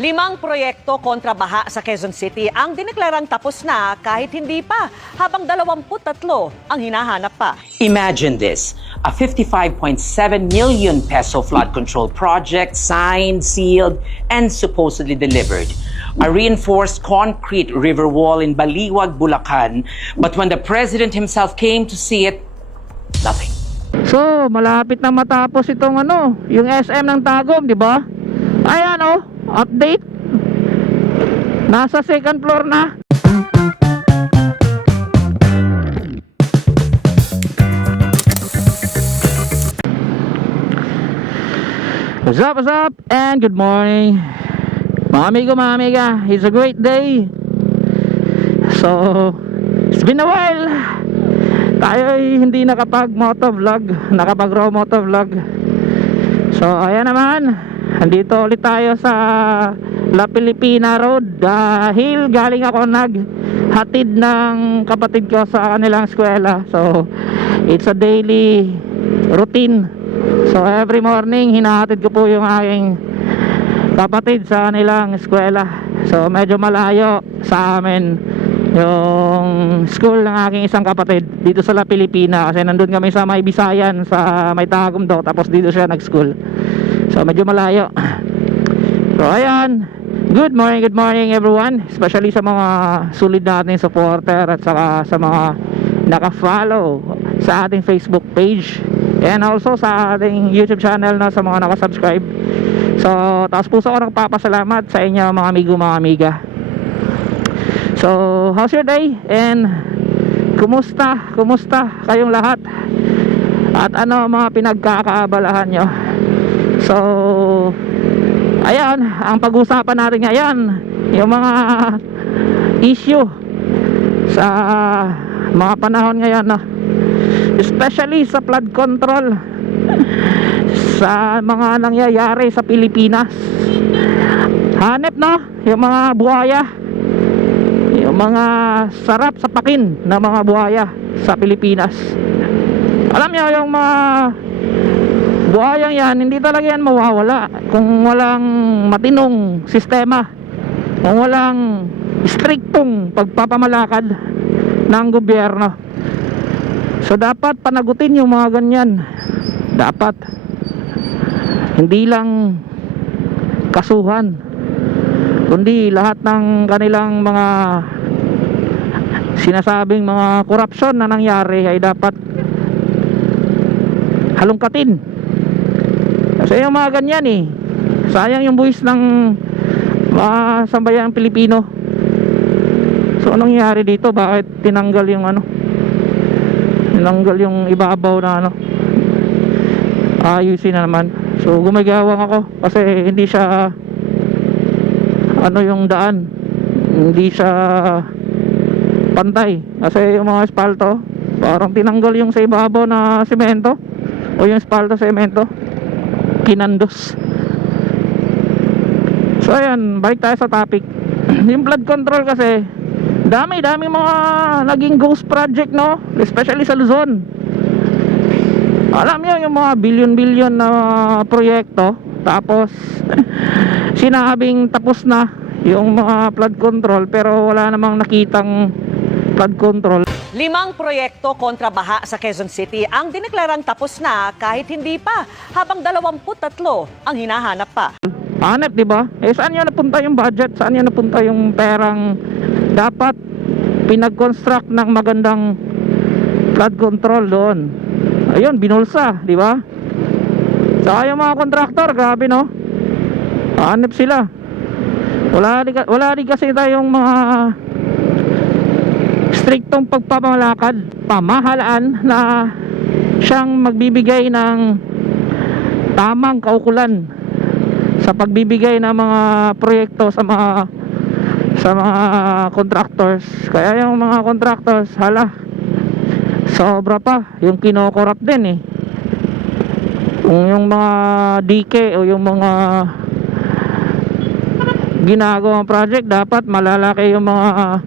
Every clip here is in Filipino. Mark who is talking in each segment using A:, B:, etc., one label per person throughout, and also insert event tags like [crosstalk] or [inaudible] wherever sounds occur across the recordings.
A: Limang proyekto kontra baha sa Quezon City ang dineklarang tapos na kahit hindi pa, habang 23 ang hinahanap pa.
B: Imagine this a 55.7 million peso flood control project signed, sealed, and supposedly delivered. A reinforced concrete river wall in Baliwag, Bulacan. But when the president himself came to see it, nothing.
C: So, malapit na matapos itong ano, yung SM ng Tagum, di ba? Ayan oh, update. Nasa second floor na. What's up, what's up, and good morning. Mga amigo, mga amiga, it's a great day. So, it's been a while tayo ay hindi nakapag motovlog nakapag raw motovlog so ayan naman andito ulit tayo sa La Pilipina Road. Dahil galing ako nag hatid ng kapatid ko sa kanilang eskwela. So it's a daily routine. So every morning hinahatid ko po yung aking kapatid sa kanilang eskwela. So medyo malayo sa amin yung school ng aking isang kapatid dito sa La Pilipina kasi nandun kami sa may Bisayan sa may Tagum daw tapos dito siya nag-school. So medyo malayo. [clears throat] So ayan. Good morning good morning everyone. Especially sa mga solid nating supporter at saka sa mga naka-follow sa ating Facebook page. And also sa ating YouTube channel na sa mga naka-subscribe. So taas puso ako nagpapasalamat sa inyo mga amigo mga amiga So, how's your day? And kumusta? Kumusta kayong lahat? At ano mga pinagkakaabalahan nyo? So, ayan, ang pag-usapan natin ngayon, yung mga issue sa mga panahon ngayon, no? especially sa flood control [laughs] sa mga nangyayari sa Pilipinas. Hanep, no? Yung mga buhaya yung mga sarap sa pakin na mga buhaya sa Pilipinas. Alam niyo yung mga buhayang yan hindi talaga yan mawawala kung walang matinong sistema kung walang striktong pagpapamalakad ng gobyerno. So dapat panagutin yung mga ganyan. Dapat. Hindi lang kasuhan kundi lahat ng kanilang mga sinasabing mga korupsyon na nangyari ay dapat halongkatin kasi yung mga ganyan eh sayang yung buwis ng mga sambayang Pilipino. So anong nangyari dito? Bakit tinanggal yung ano? Tinanggal yung ibabaw na ano? Ayusin na naman. So gumagawang ako kasi hindi siya ano yung daan. Hindi siya pantay. Kasi yung mga espalto parang tinanggal yung sa ibabaw na semento. O yung espalto semento. Kinandos. So ayan balik tayo sa topic. [clears throat] Yung flood control kasi dami dami mga naging ghost project no? Especially sa Luzon. Alam nyo yung mga billion-billion na proyekto tapos [laughs] sinabing tapos na yung mga flood control pero wala namang nakitang flood control.
A: Limang proyekto kontra baha sa Quezon City ang dineklarang tapos na kahit hindi pa, habang 23 ang hinahanap pa.
C: hanap di ba? Eh saan yun napunta yung budget? Saan yun napunta yung perang dapat pinag-construct ng magandang flood control doon? Ayun binulsa di ba saka yung mga kontraktor grabe no? Hanap sila. Wala ka- wala di kasi tayong mga striktong pagpapamalakad pamahalaan na siyang magbibigay ng tamang kaukulan sa pagbibigay ng mga proyekto sa mga sa mga contractors. Kaya yung mga contractors hala sobra pa. Yung kinokorap din eh yung mga DK o yung mga ginagawang project dapat malalaki yung mga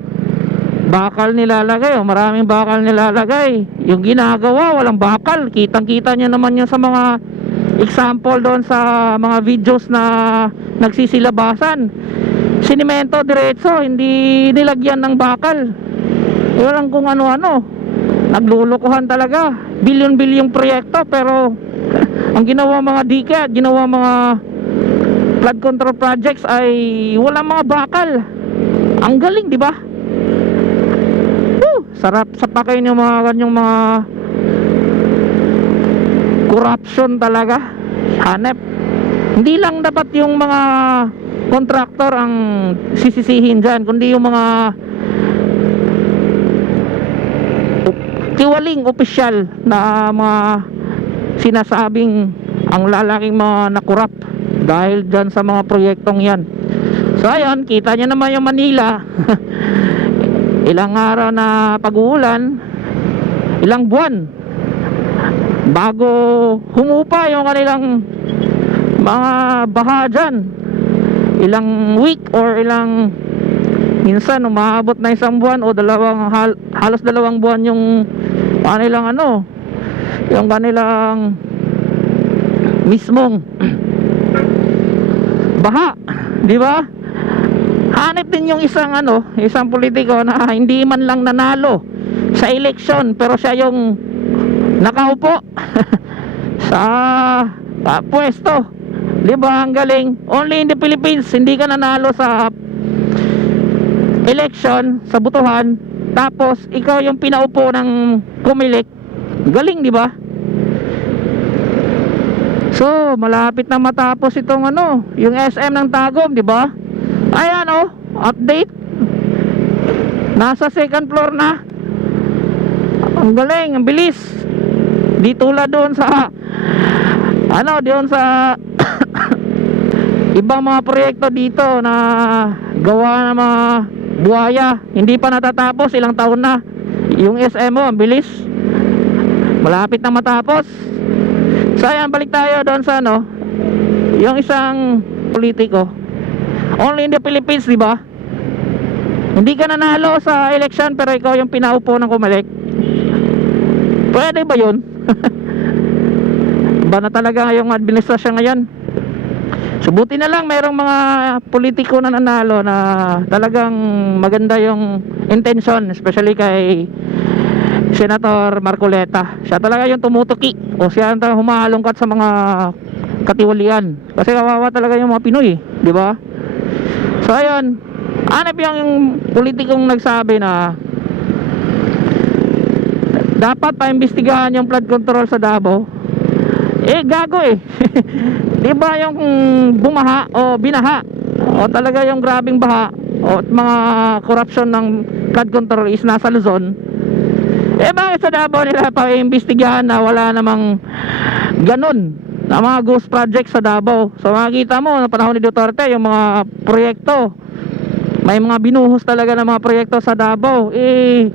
C: bakal nilalagay o maraming bakal nilalagay. Yung ginagawa walang bakal. Kitang kita nyo naman yun sa mga example doon sa mga videos na nagsisilabasan. Sinimento diretso hindi nilagyan ng bakal. Walang kung ano-ano. Naglulukuhan talaga. Bilyon-bilyong proyekto pero ang ginawa mga dike at ginawa mga flood control projects ay wala mga bakal. Ang galing di ba? Woo! sarap sa pakay ng mga ganyang mga corruption talaga. Hanep. Hindi lang dapat yung mga kontraktor ang sisisihin dyan kundi yung mga tiwaling opisyal na mga sinasabing ang lalaking mga nakurap dahil dyan sa mga proyektong yan. So ayun kita nyo naman yung Manila. [laughs] Ilang araw na pag-uulan ilang buwan bago humupa yung kanilang mga baha dyan. Ilang week or ilang minsan umaabot na isang buwan o dalawang hal- halos dalawang buwan yung kanilang ano yung kanilang mismong baha di ba? Hanip din yung isang ano isang politiko na hindi man lang nanalo sa eleksyon pero siya yung nakaupo [laughs] sa ah, pwesto. Di ba ang galing? Only in the Philippines hindi ka nanalo sa election sa butuhan. Tapos ikaw yung pinaupo ng kumilik galing di ba? So malapit na matapos itong ano yung SM ng Tagum di ba? Ayan oh update. Nasa second floor na. Ang galing ang bilis. Di tulad doon sa ano doon sa [coughs] ibang mga proyekto dito na gawa ng mga buhaya. Hindi pa natatapos ilang taon na. Yung SMO ang bilis malapit na matapos. So ayan balik tayo doon sa ano yung isang politiko. Only in the Philippines di ba? Hindi ka nanalo sa election pero ikaw yung pinaupo ng kumalek. Pwede ba yun? [laughs] Ba na talaga yung administrasyon ngayon? Subuti na lang mayroong mga politiko na nanalo na talagang maganda yung intention especially kay Senator Marcoleta. Siya talaga yung tumutuki o siya ang humahalongkat sa mga katiwalian. Kasi kawawa talaga yung mga Pinoy, di ba? So ayun, hanap yung politikong nagsabi na dapat paimbestigahan yung flood control sa Davao. Eh gago eh. [laughs] 'Di ba yung bumaha o binaha o talaga yung grabing baha o mga corruption ng flood control is nasa Luzon. Eh bakit sa Davao nila paimbestigahan na wala namang ganun na mga ghost project sa Davao. So makikita mo na panahon ni Duterte yung mga proyekto may mga binuhos talaga ng mga proyekto sa Davao. Eh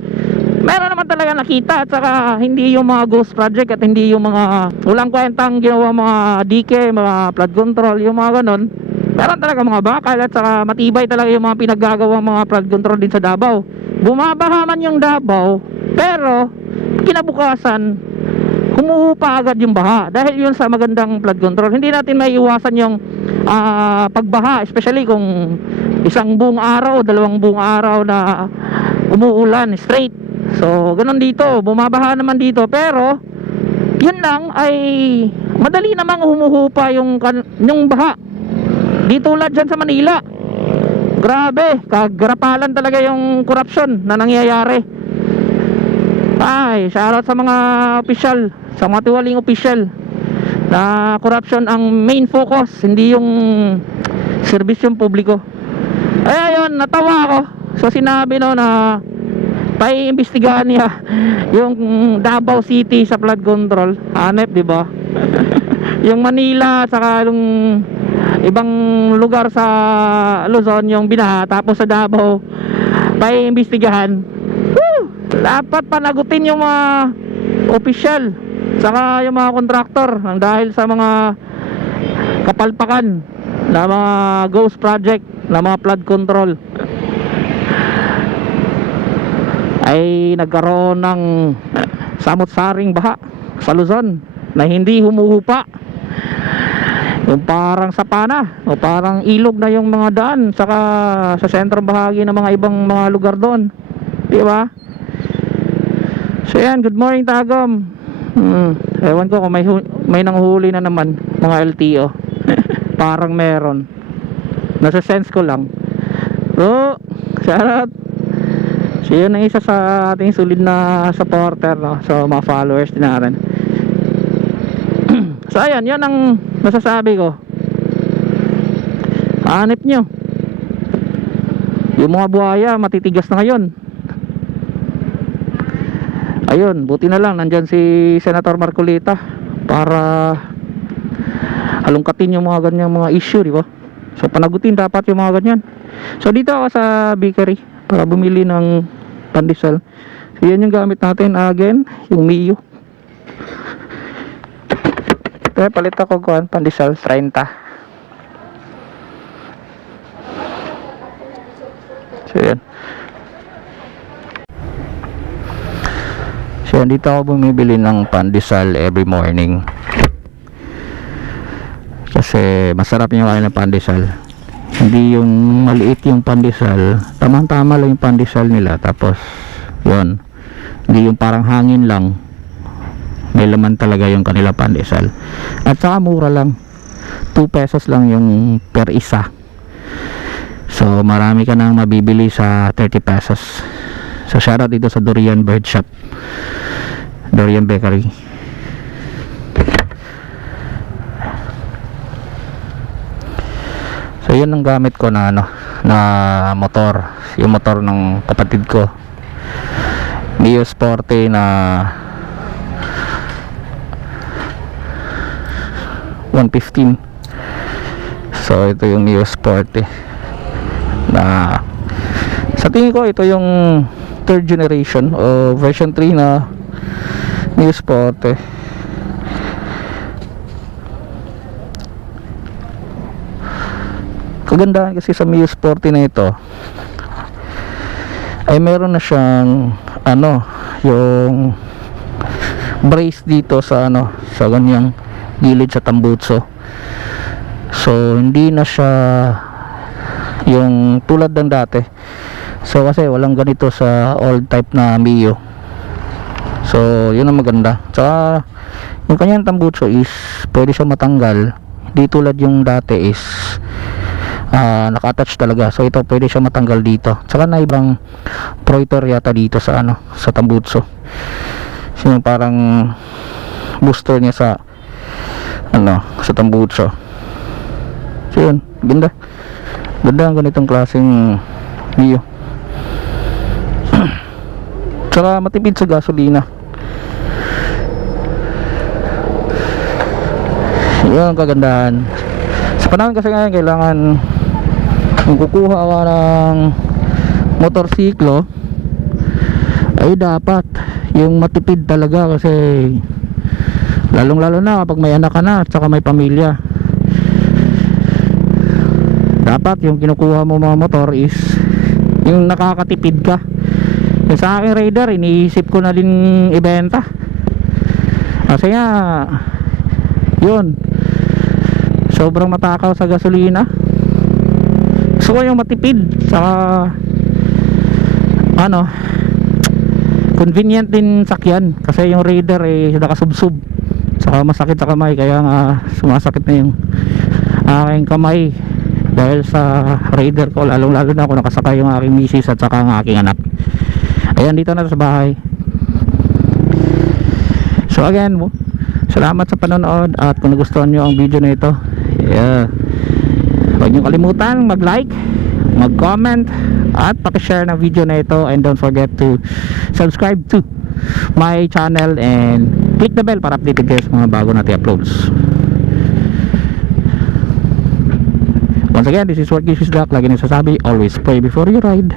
C: meron naman talaga nakita at saka hindi yung mga ghost project at hindi yung mga walang kwentang ginawa mga DK, mga flood control, yung mga ganon meron talaga mga bakal at saka matibay talaga yung mga pinaggagawang mga flood control din sa Davao bumabaha man yung Davao pero kinabukasan humuhupa agad yung baha dahil yun sa magandang flood control. Hindi natin may iwasan yung ah, pagbaha especially kung isang buong araw dalawang buong araw na umuulan straight. So ganun dito bumabaha naman dito pero yun lang ay madali namang humuhupa yung, yung baha. Di tulad dyan sa Manila grabe kagrapalan talaga yung corruption na nangyayari. Ay shoutout sa mga opisyal sa mga tiwaling opisyal na corruption ang main focus hindi yung serbisyong publiko. Ay ayun natawa ako so sinabi no na paiimbestigahan niya [laughs] yung Davao City sa flood control. Hanep di ba? [laughs] Yung Manila saka yung ibang lugar sa Luzon yung binaha tapos sa Davao paiimbestigahan dapat panagutin yung mga opisyal saka yung mga kontraktor nang dahil sa mga kapalpakan na mga ghost project na mga flood control. Ay nagkaroon ng samot-saring baha sa Luzon na hindi humuhupa yung parang sapana o parang ilog na yung mga daan. Saka sa sentro bahagi ng mga ibang mga lugar doon. Di ba? So yan. Good morning Tagum. Hmm, ewan ko kung may, may nanghuli na naman mga LTO [laughs] parang meron. Nasa sense ko lang. So shoutout so yun ang isa sa ating solid na supporter no? so mga followers din natin. [clears throat] So ayan, yan ang masasabi ko. Hanip nyo. Yung mga buhaya, matitigas na ngayon. Ayun, buti na lang, nandyan si Senator Marcolita para alungkatin yung mga ganyang mga issue, di ba? So panagutin dapat yung mga ganyan. So dito ako sa bakery para bumili ng pandesal. So yan yung gamit natin again, yung Mio. Kaya palit ako kuhan pandesal 30. So yan. So yan, dito ako bumibili ng pandesal every morning. Kasi masarap yung kain ng pandesal. Hindi yung maliit yung pandesal. Tamang-tama lang yung pandesal nila. Tapos, yun. Hindi yung parang hangin lang may laman talaga yung kanila pandesal. At saka mura lang. 2 pesos lang yung per isa. So marami ka nang mabibili sa 30 pesos. So shoutout dito sa Durian Bird Shop. Durian Bakery. So yun ang gamit ko na ano na motor. Yung motor ng kapatid ko. Mio Sporte na 115 so ito yung Neo Sport eh. na sa tingin ko ito yung third generation o version 3 na Neo Sport eh. kagandahan kasi sa Mio Sport na ito ay meron na siyang ano yung brace dito sa ano sa ganyang gilid sa tambutso. So hindi na siya yung tulad ng dati. So kasi walang ganito sa old type na Mio. So yun ang maganda. Tsaka yung kanyang tambutso is pwede siya matanggal. Di tulad yung dati is ah naka-attach talaga. So ito pwede siya matanggal dito. Tsaka na ibang proiter yata dito sa ano sa tambutso. So yung parang booster niya sa ano sa tambutso so yun ganda. Ganda ang ganitong klaseng Mio [clears throat] tsaka matipid sa gasolina. Yun ang kagandahan. Sa panahon kasi ngayon kailangan kung kukuha ka ng motorsiklo. Ay dapat yung matipid talaga kasi lalong lalo na kapag may anak ka na at saka may pamilya. Dapat yung kinukuha mo mga motor is yung nakakatipid ka. Yung sa aking radar iniisip ko na din ibenta. Kasi nga yun sobrang matakaw sa gasolina. Gusto ko yung matipid saka ano convenient din sakyan. Kasi yung radar eh nakasubsub saka masakit sa kamay kaya nga sumasakit na yung aking kamay. Dahil sa radar ko lalong lalo na ako nakasakay yung aking misis at saka ang aking anak. Ayan dito na sa bahay. So again salamat sa panonood at kung nagustuhan nyo ang video na ito yeah. huwag nyo kalimutan mag like mag comment at pakishare ng video na ito. And don't forget to subscribe to my channel and click the bell para updated kayo sa mga bago natin uploads. Once again this is what gives Doc lagi nagsasabi always pray before you ride.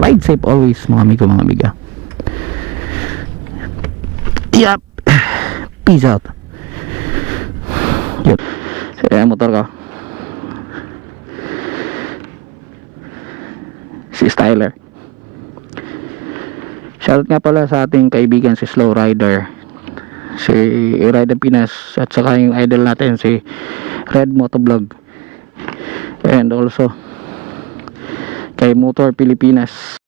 C: Ride safe always mga amigo mga amiga. Yep [sighs] peace out. Yun yan motor ko. Si Styler shoutout nga pala sa ating kaibigan si Slow Rider. Si Rider Pinas at saka yung idol natin si Red Motovlog. And also kay Motor Pilipinas